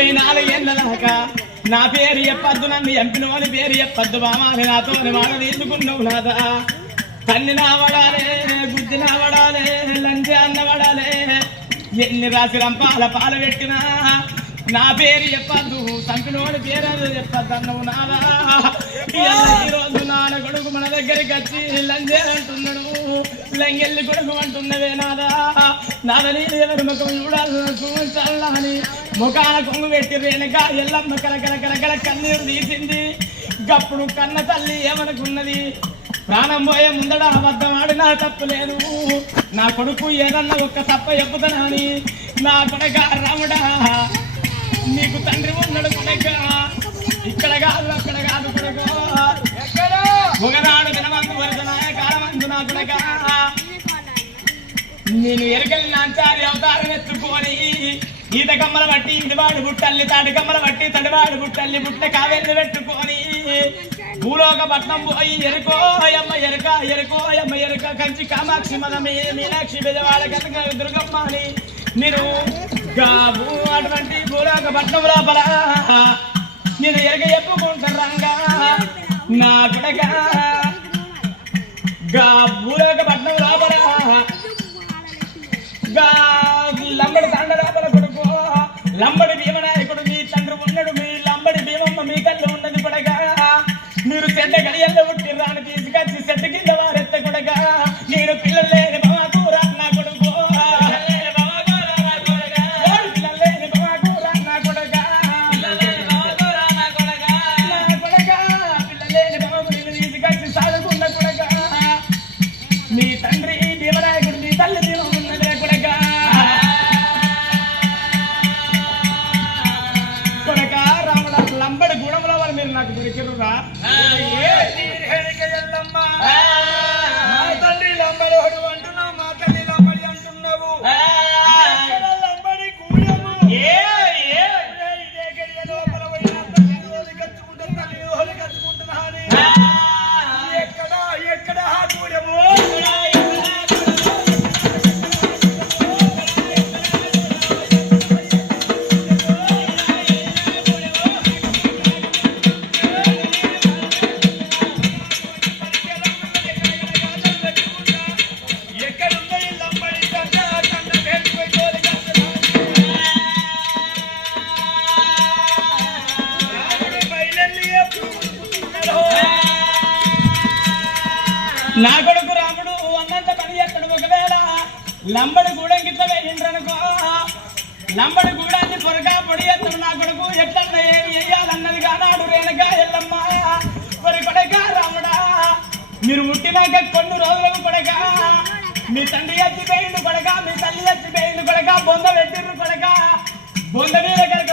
ఇరవై నాలుగేళ్ళ దాకా నా పేరు చెప్పద్దు నన్ను ఎంపిన వాని పేరు చెప్పద్దు బామాని నాతో మాట తీసుకున్నావు నాదా. తన్ని నా వడాలే గుడ్డి నా వడాలే లంజ అన్న వడాలే ఎన్ని రాసి రంపాల పాలు పెట్టినా నా పేరు చెప్పద్దు సంపినోని పేరు చెప్పద్దు అన్నవు నాదా. ఈ రోజు నాన్న కొడుకు మన దగ్గరికి వచ్చి లంజేరంటున్నాడు లంగెల్లి కొడుకు అంటున్నవే నాదా. నాదని ఎవరి ముఖం చూడాలి? చూడాలని ముఖాన కొంగు పెట్టి వెనక ఎల్లమ్మ కలకల కలకల కన్నీరు తీసింది. గప్పుడు కన్న తల్లి ఏమనుకున్నది? ప్రాణం పోయే ముందడ అబద్ధం ఆడినా తప్పు లేదు. నా కొడుకు ఏదన్నా ఒక్క తప్ప చెప్పుతానని. నా కొడక రాముడా నేను ఎరగలి నాంచారి అవతారం ఎత్తుకొని ఈత కమ్మల బట్టి ఇదివాడు బుట్టల్లి తాటి కమ్మల బట్టి తడివాడు బుట్టల్లి బుట్ట కావేళ్ళు పెట్టుకొని భూలోక పట్నం పోయి ఎరుకో అమ్మ ఎరక ఎరుకో అమ్మ ఎరక కంచి కామాక్షి మనమే మీనాక్షి బెజవాడ కనక దుర్గమ్మ అని నేను గాబు అటువంటి భూలోక పట్నం లోపల నేను ఎరగ చెప్పుకుంటాను రంగా. నా కొడక. లంబడి భీమనాయకుడు మీ తండ్రి ఉన్నాడు. మీ లంబడి భీమమ్మ మీ కళ్ళు ఉన్నది కొడగా మీరు చెడ్డ గడియల్లో రాను తీసుకొచ్చి చెట్టు కింద వారెత్త కొడగా. నేను పిల్లలు లేని మీ తండ్రి మీరు నా కొడుకు రాముడు అన్నంత పని చేస్తాడు ఒకవేళ. లంబడి గూడెం గిట్ల వేయిండ్రనుకో. లంబడి గూడాన్ని త్వరగా పొడి చేస్తాడు నా కొడుకు. ఎట్లన్నా ఏమి వేయాలన్నది కానాడు రేణుగా ఎల్లమ్మ. మరి కొడక రాముడా మీరు ముట్టినాక కొన్ని రోజులకు కొడక. మీ తండ్రి చచ్చిపోయిండు కొడక మీ తల్లి చచ్చిపోయిండు కొడక బొంద పెట్టిండ్రు కొడక. బొంద మీద కనుక